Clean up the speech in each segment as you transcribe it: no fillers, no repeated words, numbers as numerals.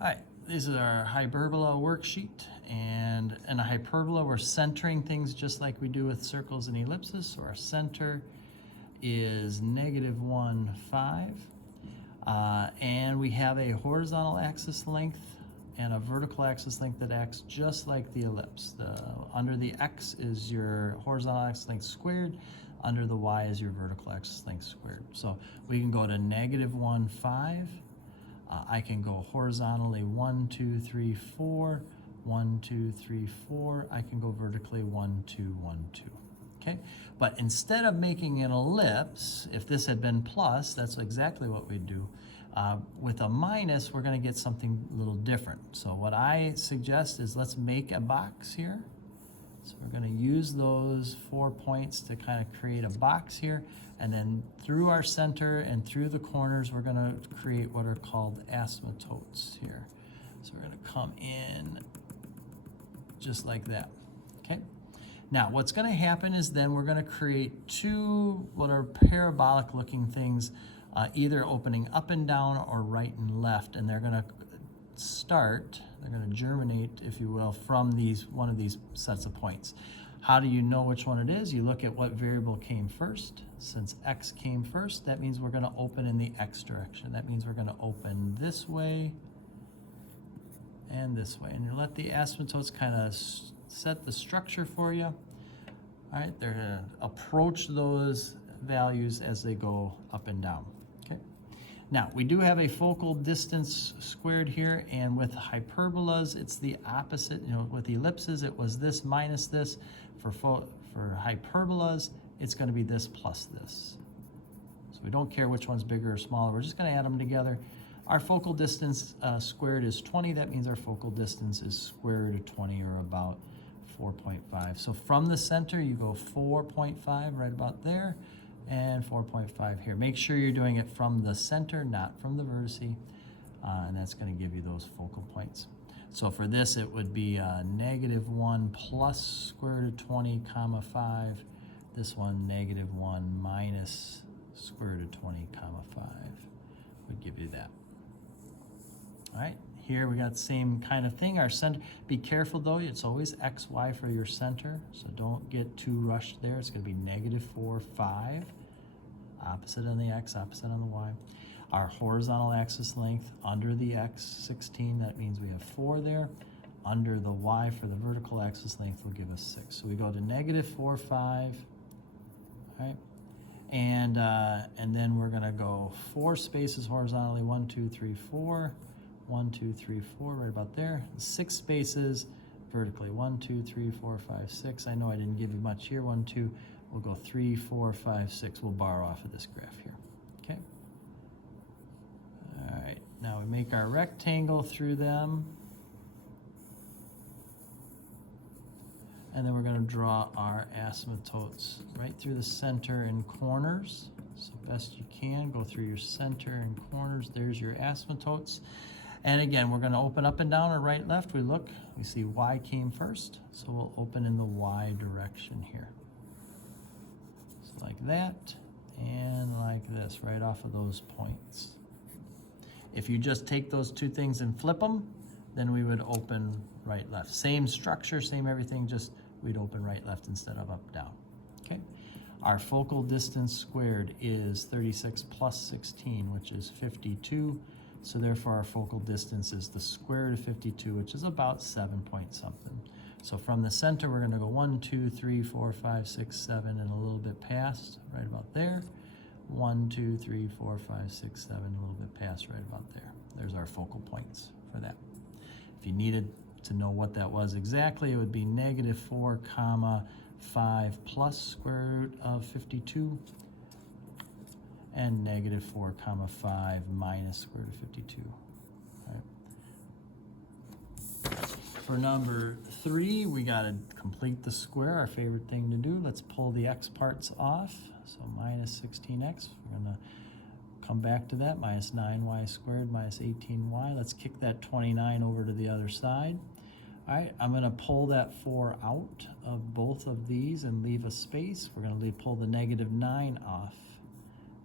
All right, this is our hyperbola worksheet, and in a hyperbola, we're centering things just like we do with circles and ellipses. So our center is -1, 5, and we have a horizontal axis length and a vertical axis length that acts just like the ellipse. Under the X is your horizontal axis length squared, under the Y is your vertical axis length squared. So we can go to -1, 5. I can go horizontally 1, 2, 3, 4, 1, 2, 3, 4. I can go vertically 1, 2, 1, 2. Okay, but instead of making an ellipse, if this had been plus, that's exactly what we'd do. With a minus, we're going to get something a little different. So what I suggest is let's make a box here. So we're going to use those 4 points to kind of create a box here, and then through our center and through the corners, we're going to create what are called asymptotes here. So we're going to come in just like that. Okay. Now what's going to happen is then we're going to create two what are parabolic looking things, either opening up and down or right and left, and they're going to start, they're going to germinate, if you will, from one of these sets of points. How do you know which one it is? You look at what variable came first. Since X came first, that means we're going to open in the X direction. That means we're going to open this way and this way. And you let the asymptotes kind of set the structure for you. All right, they're going to approach those values as they go up and down. Now, we do have a focal distance squared here, and with hyperbolas, it's the opposite. You know, with ellipses, it was this minus this. For hyperbolas, it's going to be this plus this. So we don't care which one's bigger or smaller. We're just going to add them together. Our focal distance squared is 20. That means our focal distance is square root of 20, or about 4.5. So from the center, you go 4.5 right about there, and 4.5 here. Make sure you're doing it from the center, not from the vertice, and that's going to give you those focal points. So for this, it would be -1 plus square root of 20, comma 5. This one, -1 minus square root of 20, comma 5 would give you that. All right, here we got the same kind of thing. Our center, be careful though, it's always X, Y for your center, so don't get too rushed there. It's going to be -4, 5. Opposite on the X, opposite on the Y. Our horizontal axis length under the X, 16. That means we have 4 there. Under the Y for the vertical axis length will give us 6. So we go to -4, 5. All right. And then we're going to go 4 spaces horizontally. 1, 2, 3, 4. 1, 2, 3, 4, right about there. 6 spaces vertically. 1, 2, 3, 4, 5, 6. I know I didn't give you much here. 1, 2. We'll go 3, 4, 5, 6. We'll borrow off of this graph here. Okay. All right. Now we make our rectangle through them. And then we're going to draw our asymptotes right through the center and corners. So best you can, go through your center and corners. There's your asymptotes. And again, we're going to open up and down or right, left. We look, we see Y came first. So we'll open in the Y direction here. Like that, and like this, right off of those points. If you just take those two things and flip them, then we would open right, left. Same structure, same everything, just we'd open right, left instead of up, down. Okay. Our focal distance squared is 36 plus 16, which is 52. So therefore, our focal distance is the square root of 52, which is about 7 point something. So from the center, we're going to go 1, 2, 3, 4, 5, 6, 7, and a little bit past, right about there. 1, 2, 3, 4, 5, 6, 7, a little bit past, right about there. There's our focal points for that. If you needed to know what that was exactly, it would be -4, comma 5 plus square root of 52, and -4, comma 5 minus square root of 52. All right. For number 3, we got to complete the square, our favorite thing to do. Let's pull the X parts off. So -16X, we're going to come back to that. -9Y squared minus 18Y. Let's kick that 29 over to the other side. All right, I'm going to pull that 4 out of both of these and leave a space. We're going to pull the -9 off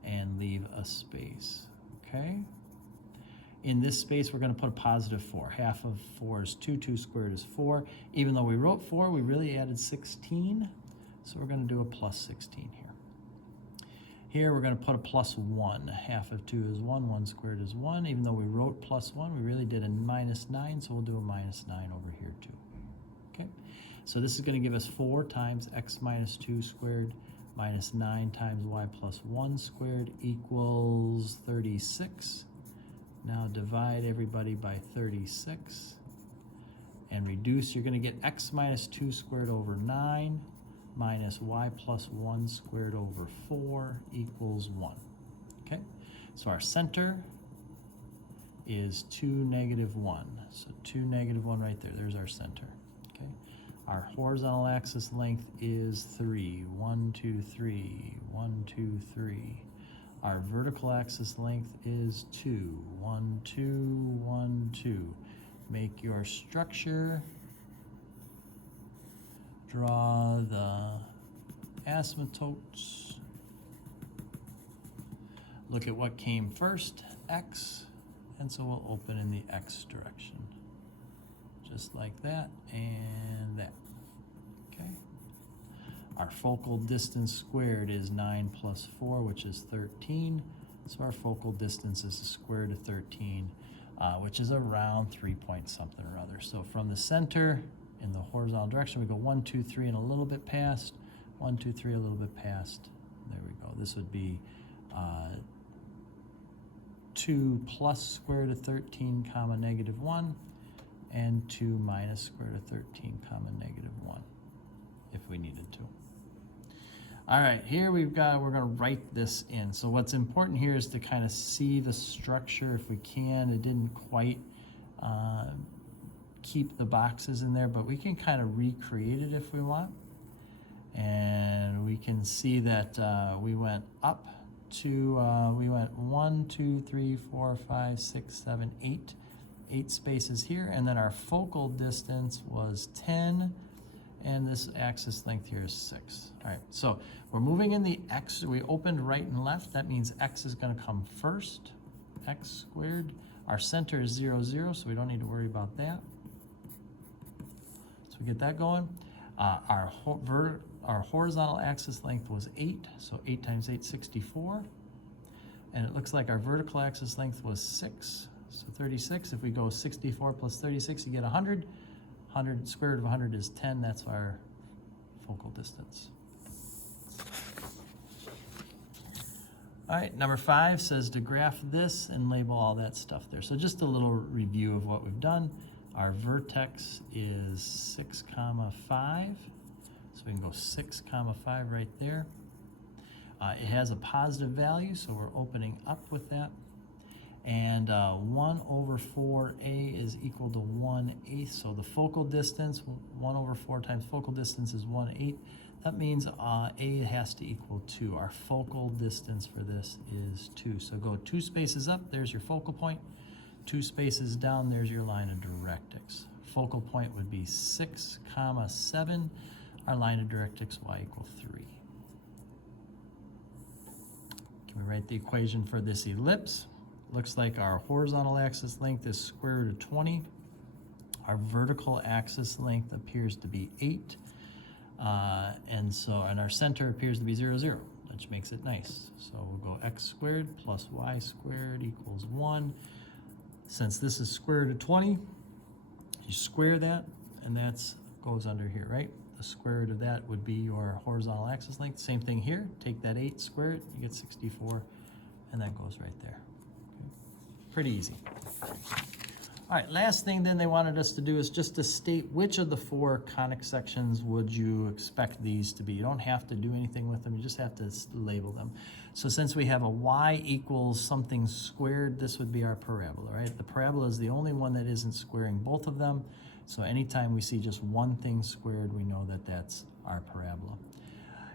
and leave a space. Okay? In this space, we're going to put a positive 4. Half of 4 is 2. 2 squared is 4. Even though we wrote 4, we really added 16. So we're going to do a plus 16 here. Here we're going to put a plus 1. Half of 2 is 1. 1 squared is 1. Even though we wrote plus 1, we really did a minus 9. So we'll do a minus 9 over here too. Okay. So this is going to give us 4 times x minus 2 squared minus 9 times y plus 1 squared equals 36. Now divide everybody by 36 and reduce. You're going to get x minus 2 squared over 9 minus y plus 1 squared over 4 equals 1. Okay, so our center is 2, negative 1. So 2, negative 1 right there. There's our center. Okay, our horizontal axis length is 3. 1, 2, 3. 1, 2, 3. Our vertical axis length is 2. 1, 2, 1, 2. Make your structure. Draw the asymptotes. Look at what came first, x, and so we'll open in the x direction. Just like that and that. Okay. Our focal distance squared is 9 plus 4, which is 13. So our focal distance is the square root of 13, which is around 3 point something or other. So from the center in the horizontal direction, we go 1, 2, 3, and a little bit past. 1, 2, 3, a little bit past. There we go. This would be 2 plus square root of 13, comma, negative 1, and 2 minus square root of 13, comma, negative 1, if we needed to. All right, here we're going to write this in. So what's important here is to kind of see the structure if we can. It didn't quite keep the boxes in there, but we can kind of recreate it if we want. And we can see that we went up to, we went 1, 2, 3, 4, 5, 6, 7, 8. 8 spaces here, and then our focal distance was 10, and this axis length here is 6. All right, so we're moving in the x. We opened right and left. That means x is going to come first, x squared. Our center is 0, 0, so we don't need to worry about that. So we get that going. Our horizontal axis length was 8, so 8 times 8, 64. And it looks like our vertical axis length was 6, so 36. If we go 64 plus 36, you get 100. 100, square root of 100 is 10. That's our focal distance. All right, number 5 says to graph this and label all that stuff there. So just a little review of what we've done. Our vertex is 6, 5. So we can go 6, 5 right there. It has a positive value, so we're opening up with that. And 1 over 4a is equal to 1/8. So the focal distance, 1 over 4 times focal distance is 1/8. That means a has to equal 2. Our focal distance for this is 2. So go 2 spaces up, there's your focal point. 2 spaces down, there's your line of directrix. Focal point would be 6, 7. Our line of directrix y equals 3. Can we write the equation for this ellipse? Looks like our horizontal axis length is square root of 20. Our vertical axis length appears to be 8. And our center appears to be 0, 0, which makes it nice. So we'll go x squared plus y squared equals 1. Since this is square root of 20, you square that, and that goes under here, right? The square root of that would be your horizontal axis length. Same thing here. Take that 8, square it, you get 64, and that goes right there. Pretty easy. All right, last thing then they wanted us to do is just to state which of the 4 conic sections would you expect these to be. You don't have to do anything with them, you just have to label them. So since we have a y equals something squared, this would be our parabola, right? The parabola is the only one that isn't squaring both of them. So anytime we see just one thing squared, we know that that's our parabola.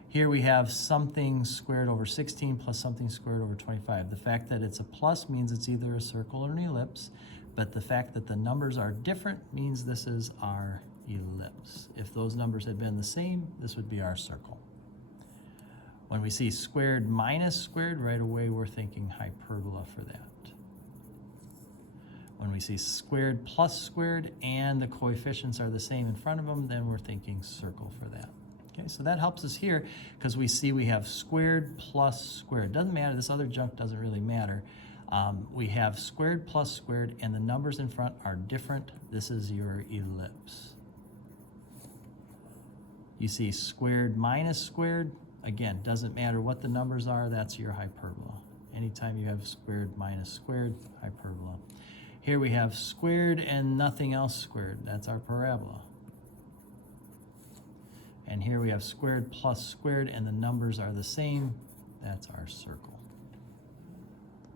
Here we have something squared over 16 plus something squared over 25. The fact that it's a plus means it's either a circle or an ellipse, but the fact that the numbers are different means this is our ellipse. If those numbers had been the same, this would be our circle. When we see squared minus squared, right away we're thinking hyperbola for that. When we see squared plus squared and the coefficients are the same in front of them, then we're thinking circle for that. Okay, so that helps us here because we see we have squared plus squared. Doesn't matter, this other junk doesn't really matter. We have squared plus squared and the numbers in front are different. This is your ellipse. You see squared minus squared, again, doesn't matter what the numbers are, that's your hyperbola. Anytime you have squared minus squared, hyperbola. Here we have squared and nothing else squared, that's our parabola. And here we have squared plus squared and the numbers are the same, that's our circle.